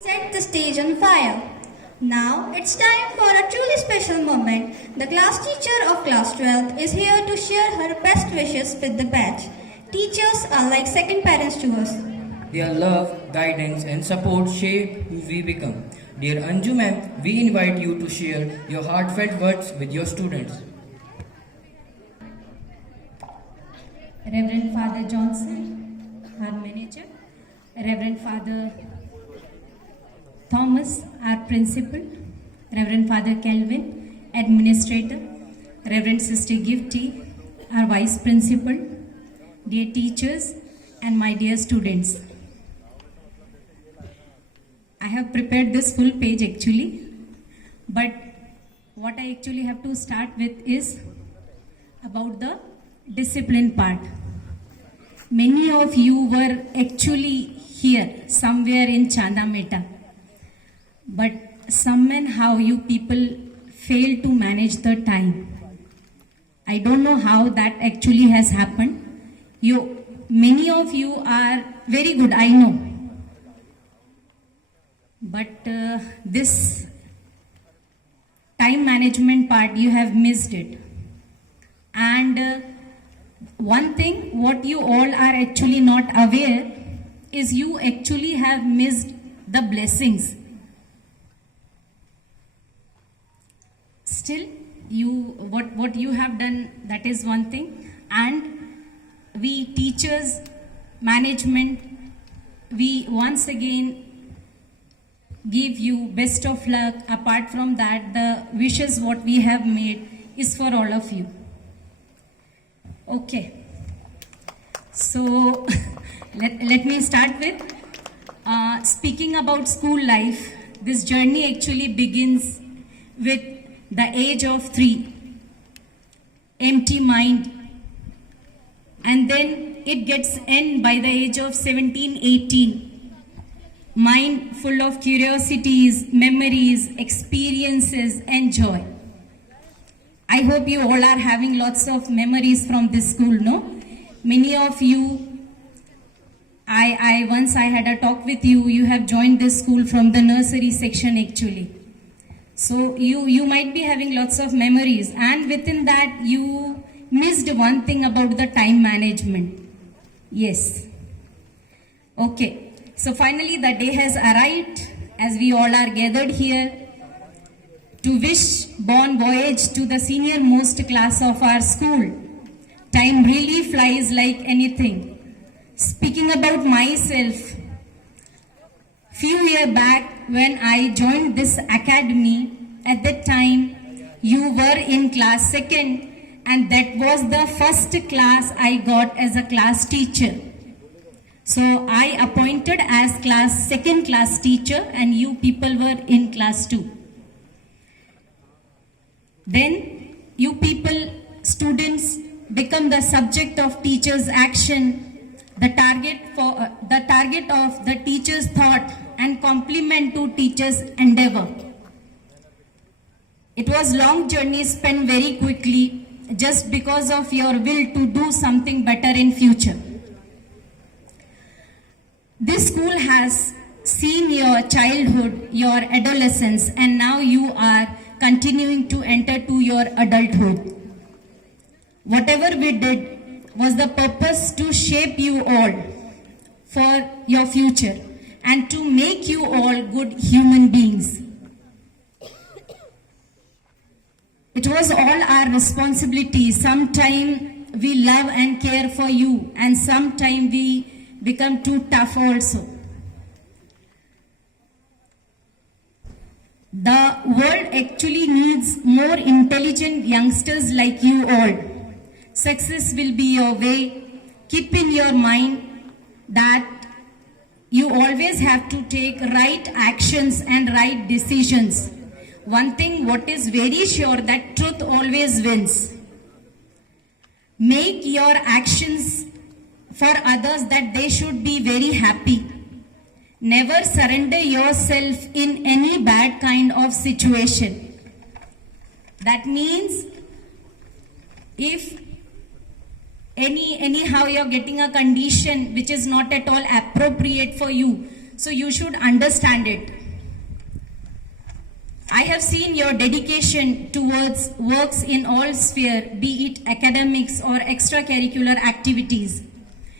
Set the stage on fire. Now it's time for a truly special moment. The class teacher of class 12 is here to share her best wishes with the batch. Teachers are like second parents to us. Their love, guidance and support shape who we become. Dear Anju ma'am, we invite you to share your heartfelt words with your students. Reverend Father Johnson, our manager, Reverend Father Thomas, our principal, Reverend Father Kelvin, administrator, Reverend Sister Gifty, our vice principal, dear teachers and my dear students. I have prepared this full page actually, but what I actually have to start with is about the discipline part. Many of you were actually here somewhere in Chandameta, but somehow you people fail to manage the time. I don't know how that actually has happened. Many of you are very good, I know, but this time management part you have missed it. And one thing what you all are actually not aware is you actually have missed the blessings. Still, what you have done, that is one thing, and we teachers, management, we once again give you best of luck. Apart from that, the wishes what we have made is for all of you. Okay, so let me start with speaking about school life. This journey actually begins with the age of 3, empty mind, and then it gets end by the age of 17, 18, mind full of curiosities, memories, experiences and joy. I hope you all are having lots of memories from this school, no? Many of you, once I had a talk with you, you have joined this school from the nursery section actually. So you might be having lots of memories, and within that you missed one thing about the time management. Yes. Okay. So finally the day has arrived as we all are gathered here to wish bon voyage to the senior most class of our school. Time really flies like anything. Speaking about myself, few years back when I joined this academy, at that time you were in class 2nd, and that was the first class I got as a class teacher. So I appointed as class 2nd class teacher and you people were in class 2. Then you people, students, become the subject of teachers' action, the target of the teacher's thought and complement to teacher's endeavor. It was long journey spent very quickly just because of your will to do something better in future. This school has seen your childhood, your adolescence, and now you are continuing to enter to your adulthood. Whatever we did was the purpose to shape you all for your future and to make you all good human beings. It was all our responsibility. Sometimes we love and care for you, and sometimes we become too tough also. The world actually needs more intelligent youngsters like you all. Success will be your way. Keep in your mind that you always have to take right actions and right decisions. One thing what is very sure, that truth always wins. Make your actions for others that they should be very happy. Never surrender yourself in any bad kind of situation. That means if anyhow you're getting a condition which is not at all appropriate for you, So you should understand it. I have seen your dedication towards works in all sphere, be it academics or extracurricular activities.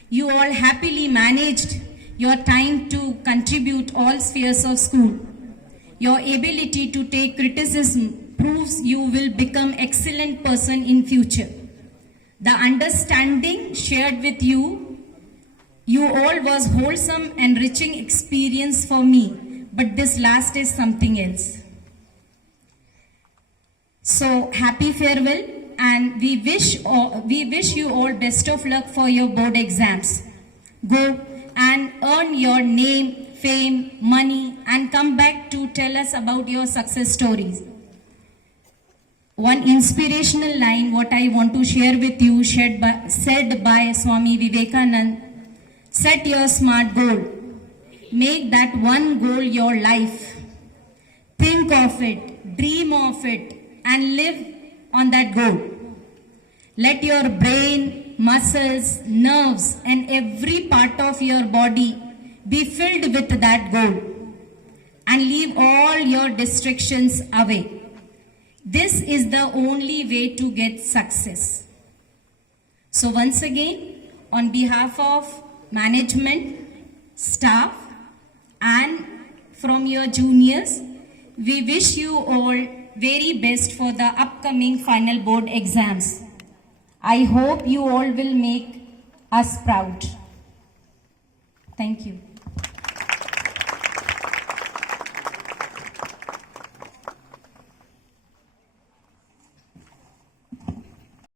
You all happily managed your time to contribute all spheres of school. Your ability to take criticism proves you will become excellent person in future. The understanding shared with you all was wholesome, enriching experience for me. But this last is something else. So happy farewell, and we wish you all best of luck for your board exams. Go and earn your name, fame, money, and come back to tell us about your success stories. One inspirational line what I want to share with you said by Swami Vivekanand: set your smart goal. Make that one goal your life. Think of it, dream of it, and live on that goal. Let your brain, muscles, nerves, and every part of your body be filled with that goal, and leave all your distractions away. This is the only way to get success. So once again, on behalf of management, staff, and from your juniors, we wish you all very best for the upcoming final board exams. I hope you all will make us proud. Thank you.